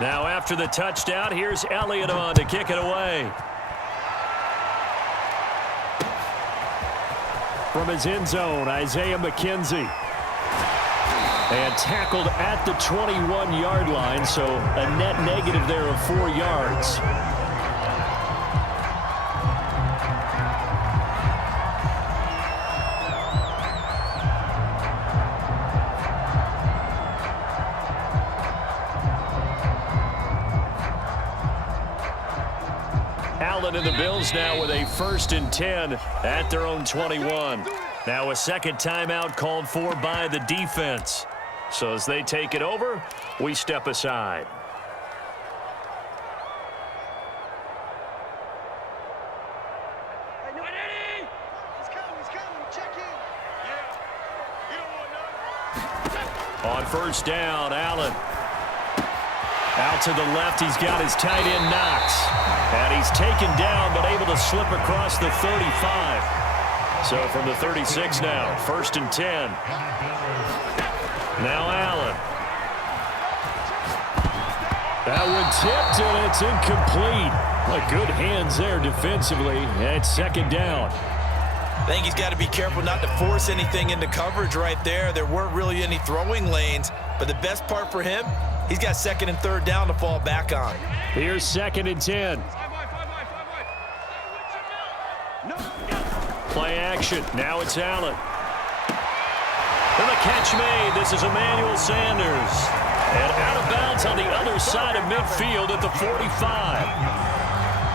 Now after the touchdown, here's Elliott on to kick it away. From his end zone, Isaiah McKenzie. And tackled at the 21-yard line, so a net negative there of 4 yards. Allen and the Bills now with a 1st and 10 at their own 21. Now a second timeout called for by the defense. So as they take it over, we step aside. On 1st down, Allen. Out to the left, he's got his tight end Knox. And he's taken down, but able to slip across the 35. So from the 36 now, 1st and 10. Now Allen. That one tipped, and it's incomplete. Like good hands there defensively. And it's 2nd down. I think he's got to be careful not to force anything into coverage right there. There weren't really any throwing lanes. But the best part for him, he's got 2nd and 3rd down to fall back on. Here's 2nd and 10. Play action. Now it's Allen. And the catch made. This is Emmanuel Sanders. And out of bounds on the other side of midfield at the 45.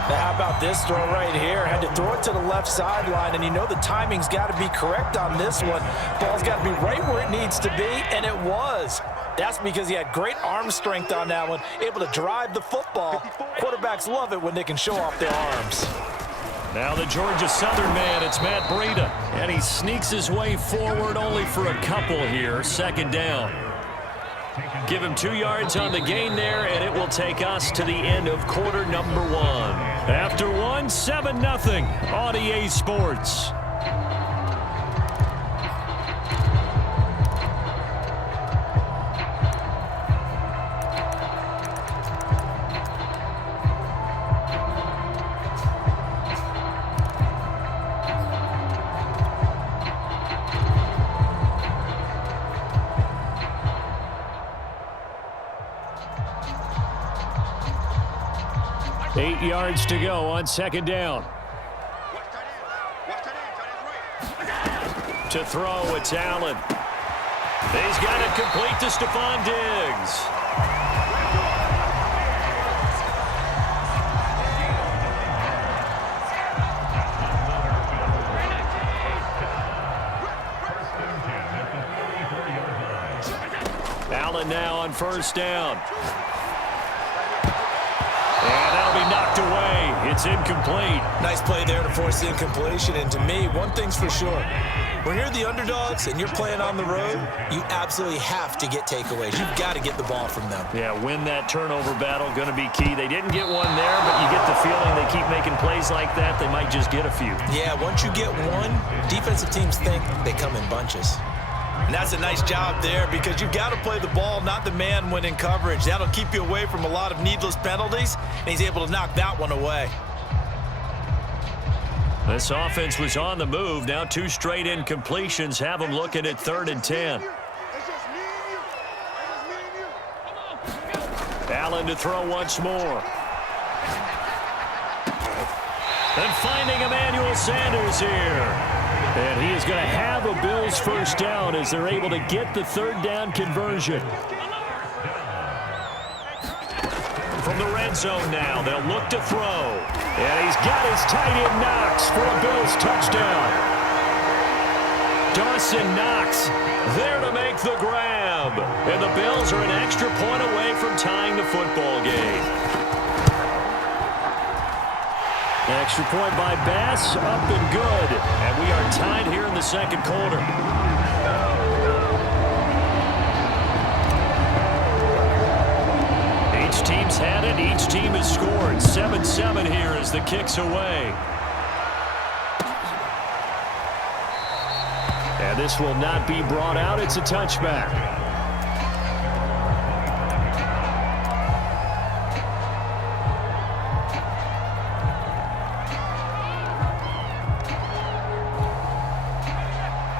Now how about this throw right here? Had to throw it to the left sideline, and you know the timing's got to be correct on this one. Ball's got to be right where it needs to be, and it was. That's because he had great arm strength on that one, able to drive the football. Quarterbacks love it when they can show off their arms. Now the Georgia Southern man, it's Matt Breida. And he sneaks his way forward only for a couple here. 2nd down. Give him 2 yards on the gain there, and it will take us to the end of quarter number 1. After 1, 7-0 on EA Sports. Eight yards to go on 2nd down. To throw, it's Allen. He's got it complete to Stephon Diggs. Allen now on 1st down. And that'll be knocked away. It's incomplete. Nice play there to force the incompletion. And to me, one thing's for sure. When you're the underdogs and you're playing on the road, you absolutely have to get takeaways. You've got to get the ball from them. Yeah, win that turnover battle, going to be key. They didn't get one there, but you get the feeling they keep making plays like that, they might just get a few. Yeah, once you get one, defensive teams think they come in bunches. And that's a nice job there because you've got to play the ball, not the man when in coverage. That'll keep you away from a lot of needless penalties, and he's able to knock that one away. This offense was on the move. Now 2 straight incompletions have them looking at 3rd and 10. Allen to throw once more. And finding Emmanuel Sanders here. And he is going to have a Bills 1st down as they're able to get the 3rd down conversion. From the red zone now, they'll look to throw. And he's got his tight end Knox for a Bills touchdown. Dawson Knox there to make the grab. And the Bills are an extra point away from tying the football game. Extra point by Bass, up and good. And we are tied here in the 2nd quarter. Each team's had it. Each team has scored. 7-7 here as the kick's away. And this will not be brought out. It's a touchback.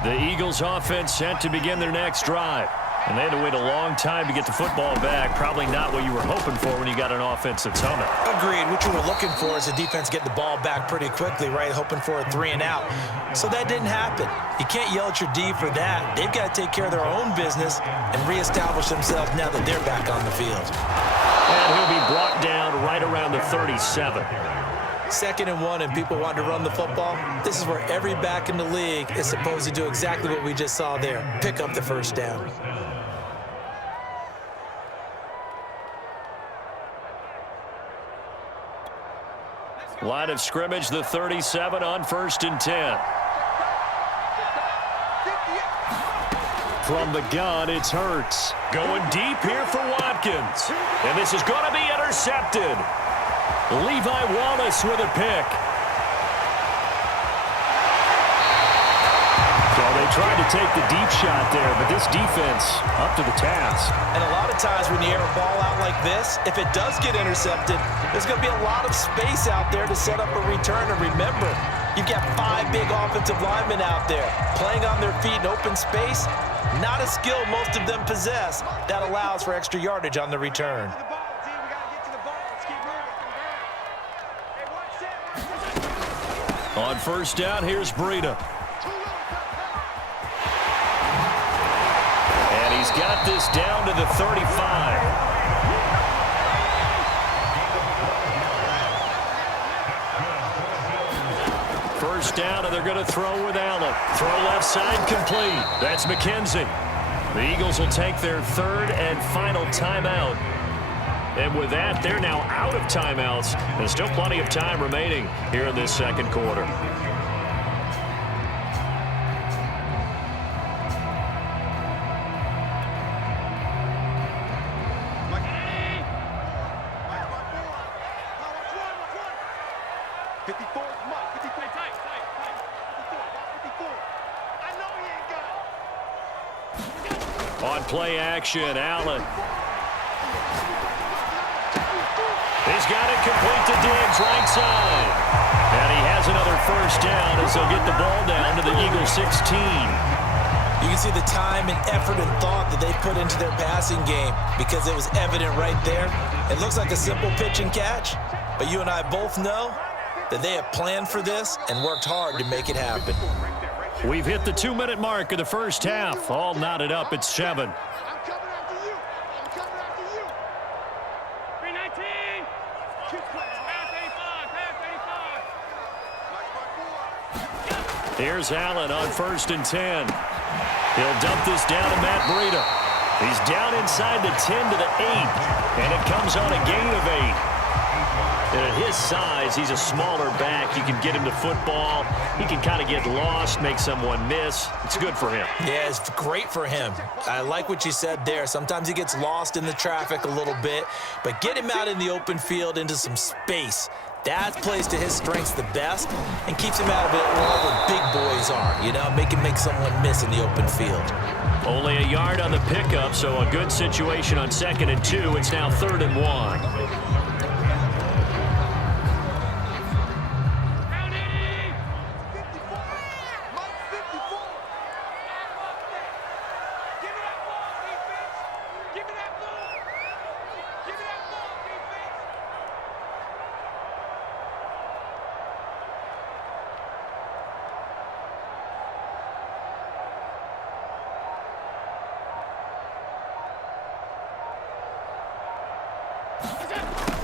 The Eagles offense set to begin their next drive. And they had to wait a long time to get the football back. Probably not what you were hoping for when you got an offense that's humming. Agreed. What you were looking for is the defense getting the ball back pretty quickly, right? Hoping for a 3 and out. So that didn't happen. You can't yell at your D for that. They've got to take care of their own business and reestablish themselves now that they're back on the field. And he'll be brought down right around the 37. 2nd and 1 and people want to run the football. This is where every back in the league is supposed to do exactly what we just saw there. Pick up the first down. Line of scrimmage, the 37 on 1st and 10. From the gun, it's Hurts. Going deep here for Watkins. And this is going to be intercepted. Levi Wallace with a pick. So they tried to take the deep shot there, but this defense up to the task. And a lot of times when you air a ball out like this, if it does get intercepted, there's going to be a lot of space out there to set up a return. And remember, you've got 5 big offensive linemen out there playing on their feet in open space. Not a skill most of them possess that allows for extra yardage on the return. On 1st down, here's Breida. And he's got this down to the 35. First down, and they're going to throw with Allen. Throw left side complete. That's McKenzie. The Eagles will take their 3rd and final timeout. And with that, they're now out of timeouts. There's still plenty of time remaining here in this 2nd quarter. On play action, Allen. He's got it complete to Diggs, right side. And he has another first down as they'll get the ball down to the Eagles 16. You can see the time and effort and thought that they put into their passing game because it was evident right there. It looks like a simple pitch and catch, but you and I both know that they have planned for this and worked hard to make it happen. We've hit the 2-minute mark of the first half. All knotted up at 7. Here's Allen on 1st and 10. He'll dump this down to Matt Breida. He's down inside the 10 to the 8, and it comes on a gain of 8. And at his size, he's a smaller back. You can get him to football. He can kind of get lost, make someone miss. It's good for him. Yeah, it's great for him. I like what you said there. Sometimes he gets lost in the traffic a little bit, but get him out in the open field into some space. That plays to his strengths the best and keeps him out of it where all the big boys are, you know, make someone miss in the open field. Only a yard on the pickup, so a good situation on 2nd and 2. It's now 3rd and 1.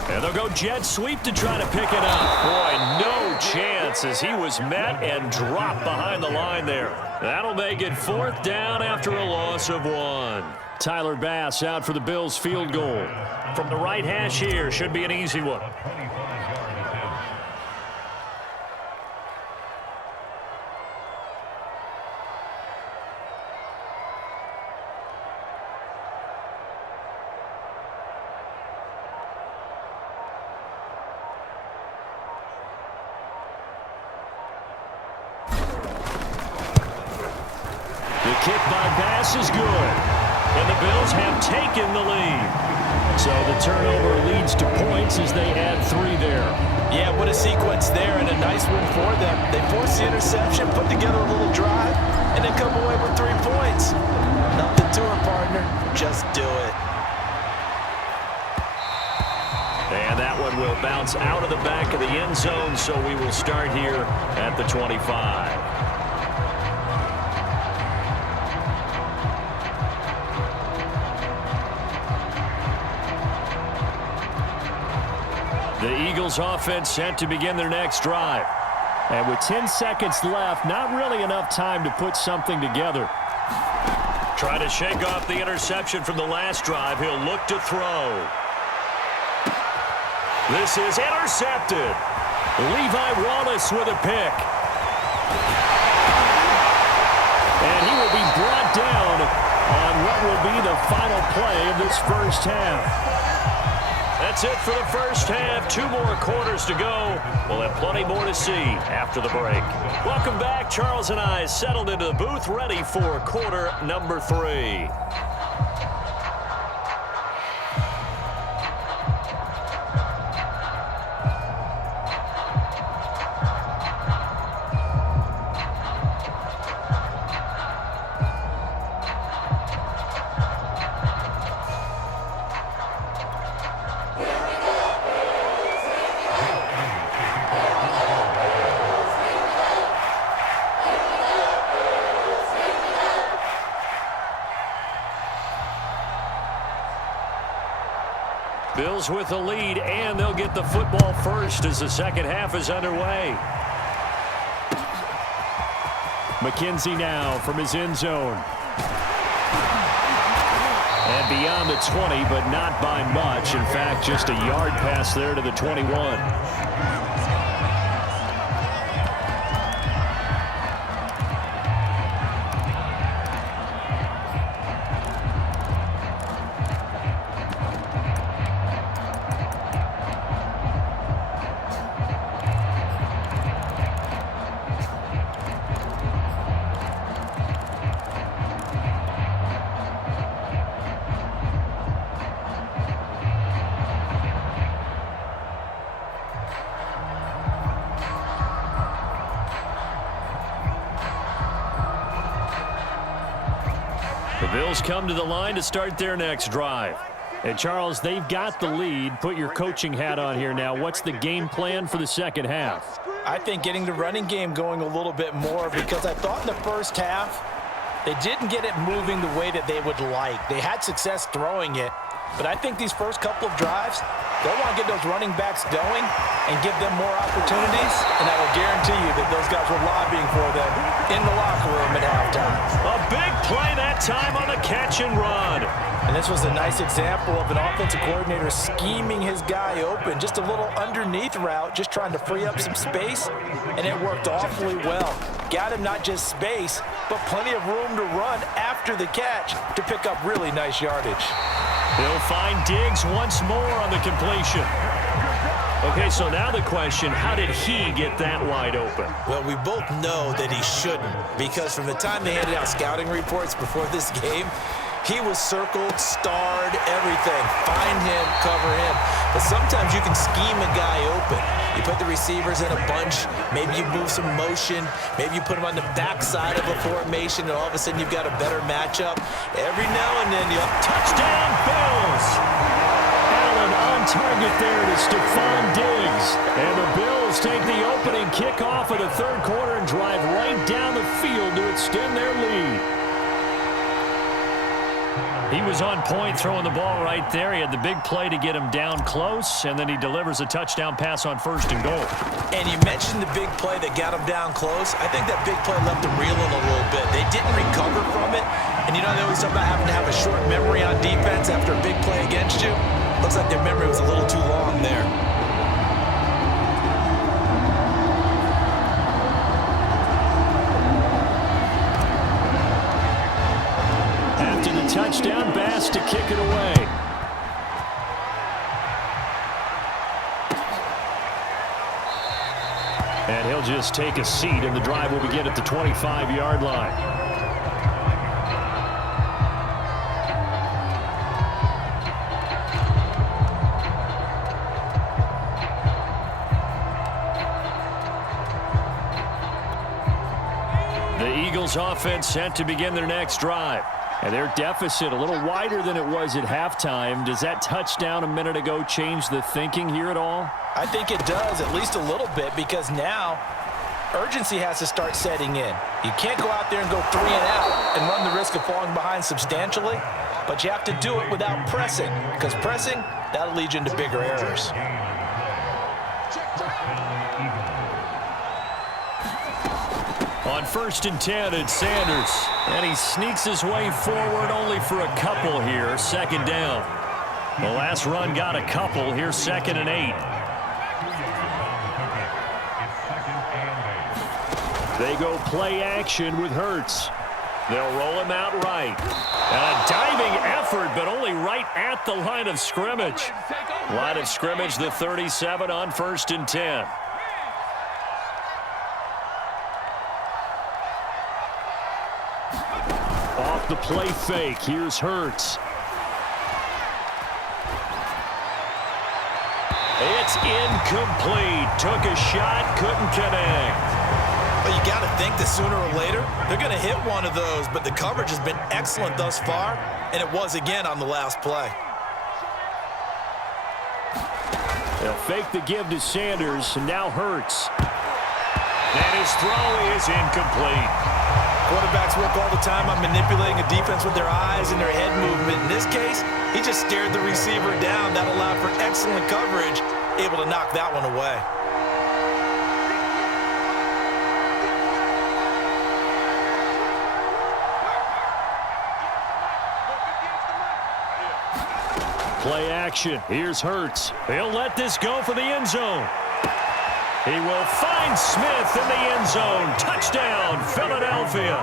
And they'll go jet sweep to try to pick it up. Boy, no chance as he was met and dropped behind the line there. That'll make it 4th down after a loss of 1. Tyler Bass out for the Bills field goal. From the right hash here, should be an easy one. The kick by Bass is good. And the Bills have taken the lead. So the turnover leads to points as they add 3 there. Yeah, what a sequence there, and a nice win for them. They forced the interception, put together a little drive, and then come away with 3 points. Nothing to her, partner. Just do it. And that one will bounce out of the back of the end zone, so we will start here at the 25. The Eagles offense set to begin their next drive. And with 10 seconds left, not really enough time to put something together. Try to shake off the interception from the last drive. He'll look to throw. This is intercepted. Levi Wallace with a pick. And he will be brought down on what will be the final play of this first half. That's it for the first half. 2 more quarters to go. We'll have plenty more to see after the break. Welcome back. Charles and I settled into the booth, ready for quarter number 3. Bills with the lead, and they'll get the football first as the second half is underway. McKenzie now from his end zone. And beyond the 20, but not by much. In fact, just a yard pass there to the 21. The Bills come to the line to start their next drive. And, Charles, they've got the lead. Put your coaching hat on here now. What's the game plan for the second half? I think getting the running game going a little bit more, because I thought in the first half they didn't get it moving the way that they would like. They had success throwing it, but I think these first couple of drives, they'll want to get those running backs going and give them more opportunities, and I will guarantee you that those guys were lobbying for them in the locker room at halftime. A big play that time on the catch and run. And this was a nice example of an offensive coordinator scheming his guy open. Just a little underneath route, just trying to free up some space, and it worked awfully well. Got him not just space, but plenty of room to run after the catch to pick up really nice yardage. He'll find Diggs once more on the completion. Okay, so now the question, how did he get that wide open? Well, we both know that he shouldn't, because from the time they handed out scouting reports before this game, he was circled, starred, everything. Find him, cover him. But sometimes you can scheme a guy open. You put the receivers in a bunch. Maybe you move some motion. Maybe you put them on the backside of a formation, and all of a sudden you've got a better matchup. Every now and then you touchdown Bills. Allen on target there to Stephon Diggs. And the Bills take the opening kickoff of the third quarter and drive right down the field to extend their lead. He was on point throwing the ball right there. He had the big play to get him down close, and then he delivers a touchdown pass on 1st and goal. And you mentioned the big play that got him down close. I think that big play left him reeling a little bit. They didn't recover from it. And you know, they always talk about having to have a short memory on defense after a big play against you. Looks like their memory was a little too long there. Touchdown, Bass to kick it away. And he'll just take a seat, and the drive will begin at the 25-yard line. Eagles offense set to begin their next drive. And their deficit a little wider than it was at halftime. Does that touchdown a minute ago change the thinking here at all? I think it does, at least a little bit, because now urgency has to start setting in. You can't go out there and go 3 and out and run the risk of falling behind substantially, but you have to do it without pressing, because pressing, that'll lead you into bigger errors. On 1st and 10, it's Sanders. And he sneaks his way forward only for a couple here. 2nd down. The last run got a couple. Here's 2nd and 8. They go play action with Hurts. They'll roll him out right. A diving effort, but only right at the line of scrimmage. Line of scrimmage, the 37 on 1st and 10. Off the play fake, here's Hurts. It's incomplete. Took a shot, couldn't connect. Well, you got to think that sooner or later, they're going to hit one of those, but the coverage has been excellent thus far, and it was again on the last play. They'll fake the give to Sanders, and now Hurts. And his throw is incomplete. Quarterbacks work all the time on manipulating a defense with their eyes and their head movement. In this case, he just stared the receiver down. That allowed for excellent coverage, able to knock that one away. Play action. Here's Hurts. He'll let this go for the end zone. He will find Smith in the end zone. Touchdown, Philadelphia.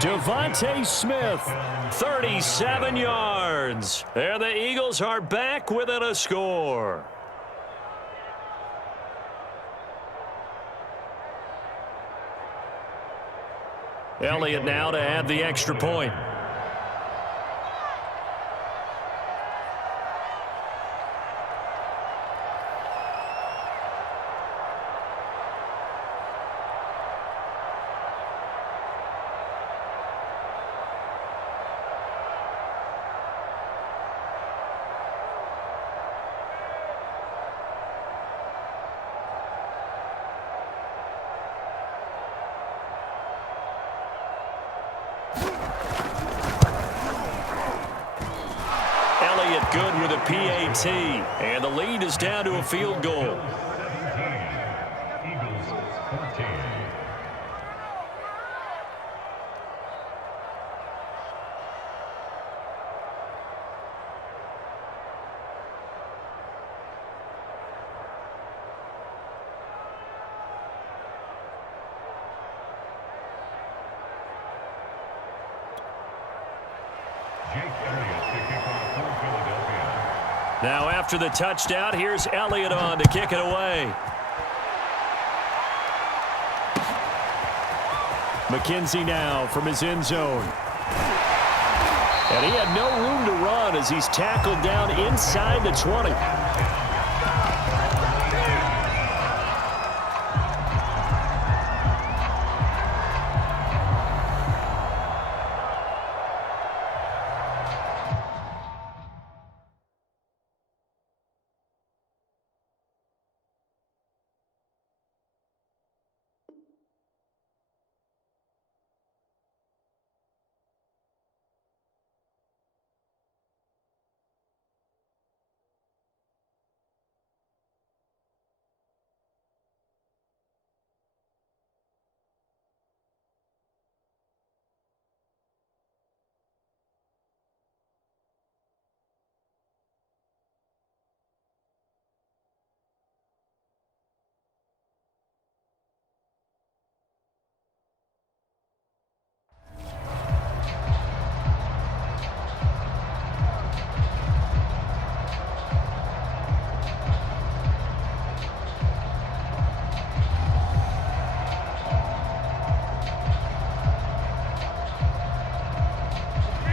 Devontae Smith, 37 yards. There the Eagles are back within a score. Elliott now to add the extra point. Good with a PAT, and the lead is down to a field goal. Now after the touchdown, here's Elliott on to kick it away. McKenzie now from his end zone. And he had no room to run as he's tackled down inside the 20.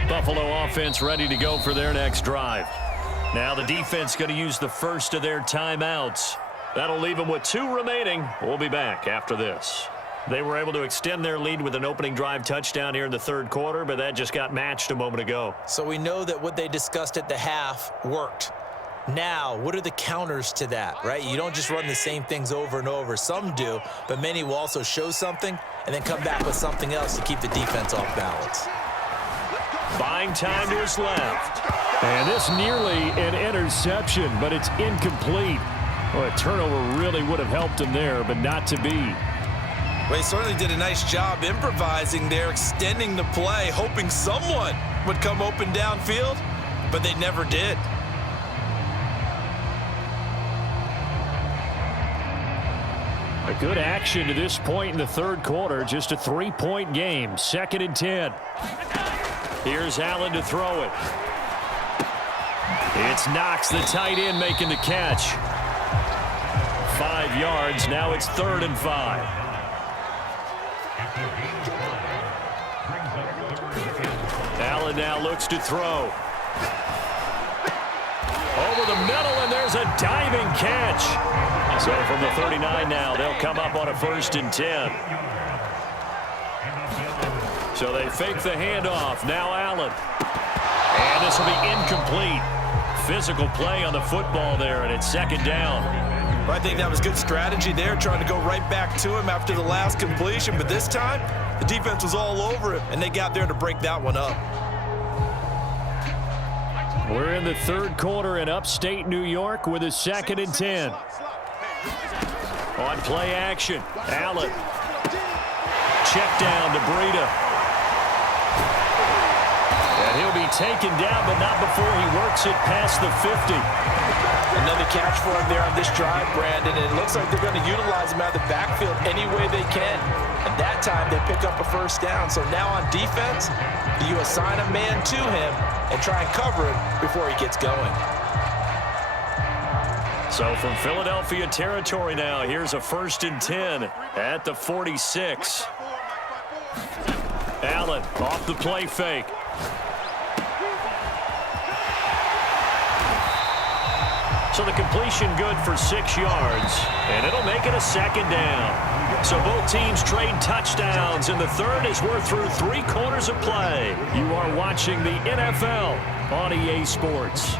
Buffalo offense ready to go for their next drive. Now the defense going to use the first of their timeouts. That'll leave them with 2 remaining. We'll be back after this. They were able to extend their lead with an opening drive touchdown here in the third quarter, but that just got matched a moment ago. So we know that what they discussed at the half worked. Now, what are the counters to that, right? You don't just run the same things over and over. Some do, but many will also show something and then come back with something else to keep the defense off balance. Buying time to his left. And this nearly an interception, but it's incomplete. Well, a turnover really would have helped him there, but not to be. Well, he certainly did a nice job improvising there, extending the play, hoping someone would come open downfield, but they never did. A good action to this point in the third quarter. Just a 3-point game. 2nd and 10. Here's Allen to throw it. It's Knox, the tight end, making the catch. 5 yards. Now it's 3rd and 5. Allen now looks to throw. Over the middle, and there's a diving catch. So from the 39 now, they'll come up on a 1st and 10. So they fake the handoff. Now Allen. And this will be incomplete. Physical play on the football there, and it's 2nd down. I think that was good strategy there, trying to go right back to him after the last completion. But this time, the defense was all over him, and they got there to break that one up. We're in the third quarter in upstate New York with a 2nd and 10. On play action, Allen. Check down to Breida. And he'll be taken down, but not before he works it past the 50. Another catch for him there on this drive, Brandon. And it looks like they're going to utilize him out of the backfield any way they can. And that time they pick up a 1st down. So now on defense, you assign a man to him and try and cover him before he gets going. So from Philadelphia territory now, here's a 1st and 10 at the 46. Allen off the play fake. So the completion good for 6 yards, and it'll make it a 2nd down. So both teams trade touchdowns, and the third as we're through 3 quarters of play. You are watching the NFL on EA Sports.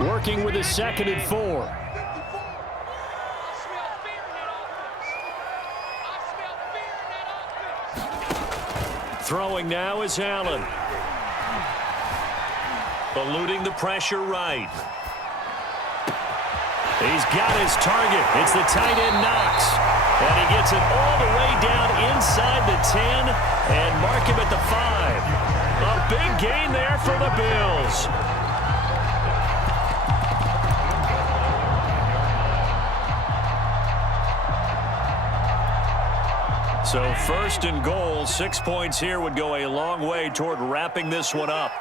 Working with a 2nd and 4. Throwing now is Allen. Eluding the pressure right. He's got his target. It's the tight end Knox. And he gets it all the way down inside the 10 and mark him at the 5. A big gain there for the Bills. So 1st and goal, 6 points here would go a long way toward wrapping this one up.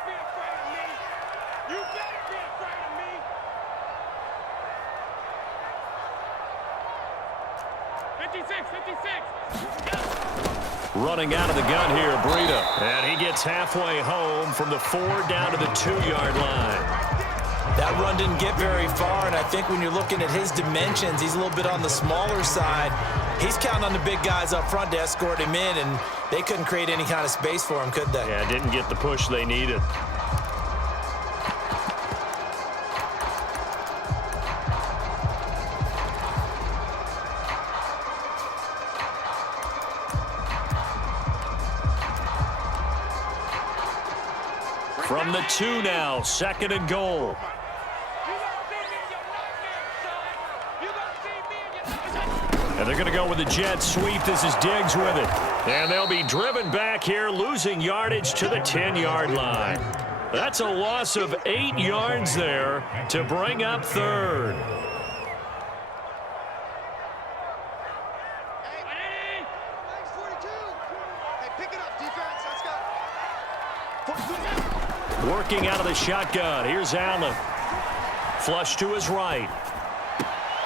Running out of the gun here, Breida. And he gets halfway home from the 4 down to the 2-yard line. That run didn't get very far, and I think when you're looking at his dimensions, he's a little bit on the smaller side. He's counting on the big guys up front to escort him in, and they couldn't create any kind of space for him, could they? Yeah, didn't get the push they needed. From the 2 now, 2nd and goal. And they're going to go with the jet sweep. This is Diggs with it. And they'll be driven back here, losing yardage to the 10-yard line. That's a loss of 8 yards there to bring up 3rd. Working out of the shotgun. Here's Allen. Flush to his right.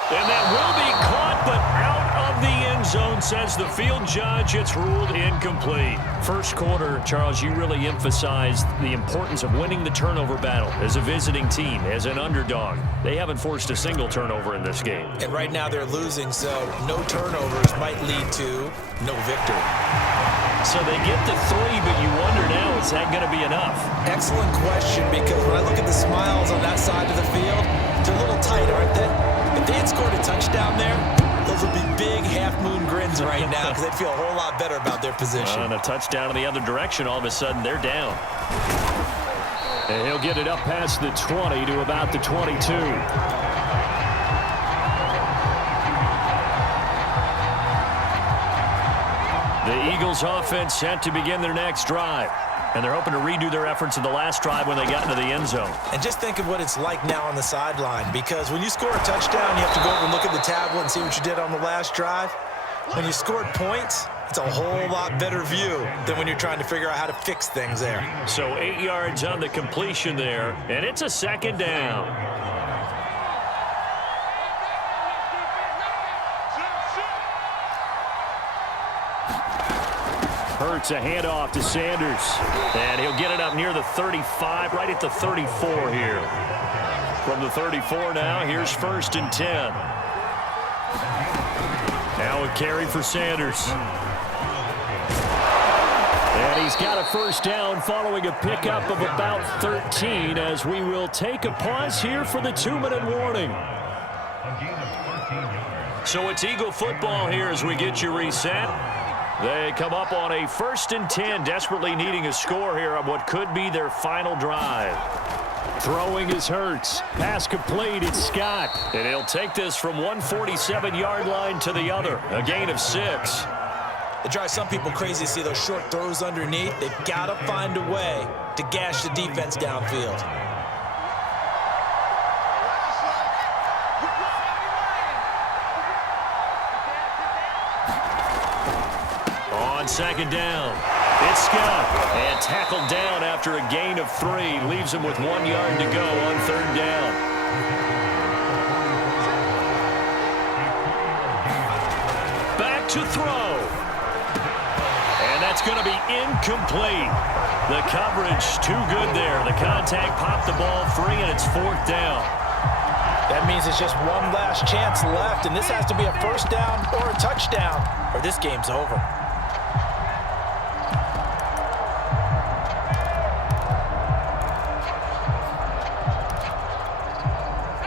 And that will be caught, but out of the end end zone, says the field judge. It's ruled incomplete. First quarter, Charles, you really emphasized the importance of winning the turnover battle as a visiting team, as an underdog. They haven't forced a single turnover in this game. And right now they're losing, so no turnovers might lead to no victory. So they get to 3, but you wonder now, is that going to be enough? Excellent question, because when I look at the smiles on that side of the field, they're a little tight, aren't they? If they had scored a touchdown there, those would be big half-moon grins right now because they'd feel a whole lot better about their position. And a touchdown in the other direction, all of a sudden they're down. And he'll get it up past the 20 to about the 22. The Eagles offense set to begin their next drive. And they're hoping to redo their efforts in the last drive when they got into the end zone. And just think of what it's like now on the sideline, because when you score a touchdown, you have to go over and look at the tablet and see what you did on the last drive. When you scored points, it's a whole lot better view than when you're trying to figure out how to fix things there. So 8 yards on the completion there, and it's a second down. Hurts a handoff to Sanders, and he'll get it up near the 35, right at the 34 here. From the 34 now, here's 1st and 10. Now a carry for Sanders. And he's got a first down following a pickup of about 13, as we will take a pause here for the 2-minute warning. So it's Eagle football here as we get you reset. They come up on a 1st and 10, desperately needing a score here on what could be their final drive. Throwing is Hurts. Pass complete, it's Scott. And he'll take this from 147-yard line to the other, a gain of 6. It drives some people crazy to see those short throws underneath. They've got to find a way to gash the defense downfield. On 2nd down, it's Scott. And tackled down after a gain of 3. Leaves him with 1 yard to go on 3rd down. Back to throw. And that's going to be incomplete. The coverage too good there. The contact popped the ball free, and it's 4th down. That means it's just one last chance left, and this has to be a first down or a touchdown, or this game's over.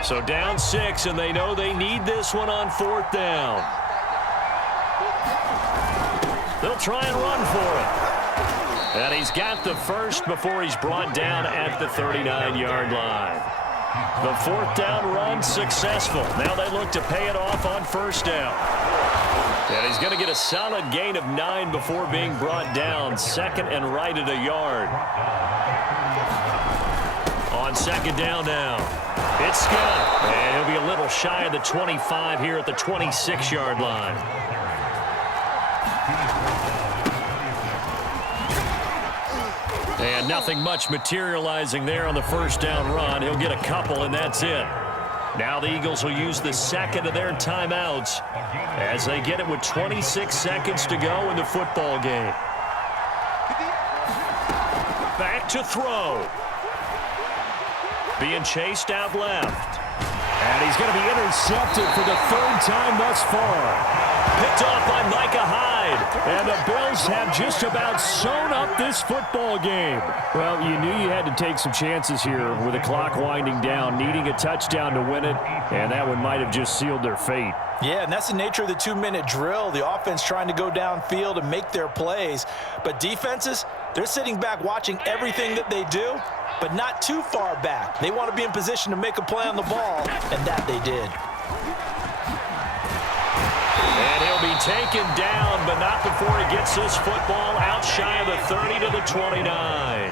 So down 6, and they know they need this one on 4th down. They'll try and run for it. And he's got the first before he's brought down at the 39-yard line. The 4th down run successful. Now they look to pay it off on 1st down. And he's going to get a solid gain of 9 before being brought down. 2nd and right at a yard. On 2nd down now, it's Scott. And he'll be a little shy of the 25 here at the 26-yard line. And nothing much materializing there on the 1st down run. He'll get a couple, and that's it. Now the Eagles will use the 2nd of their timeouts as they get it with 26 seconds to go in the football game. Back to throw. Being chased out left. And he's going to be intercepted for the 3rd time thus far. Picked off by Micah Hyde. And the Bills have just about sewn up this football game. Well, you knew you had to take some chances here with the clock winding down, needing a touchdown to win it, and that one might have just sealed their fate. Yeah, and that's the nature of the 2-minute drill. The offense trying to go downfield and make their plays. But defenses, they're sitting back watching everything that they do, but not too far back. They want to be in position to make a play on the ball, and that they did. And he'll be taken down, but not before he gets this football out shy of the 30 to the 29.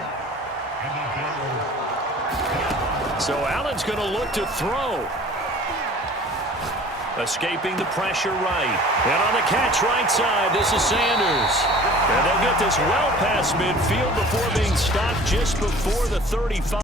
So Allen's going to look to throw. Escaping the pressure right. And on the catch right side, this is Sanders. And they'll get this well past midfield before being stopped just before the 35.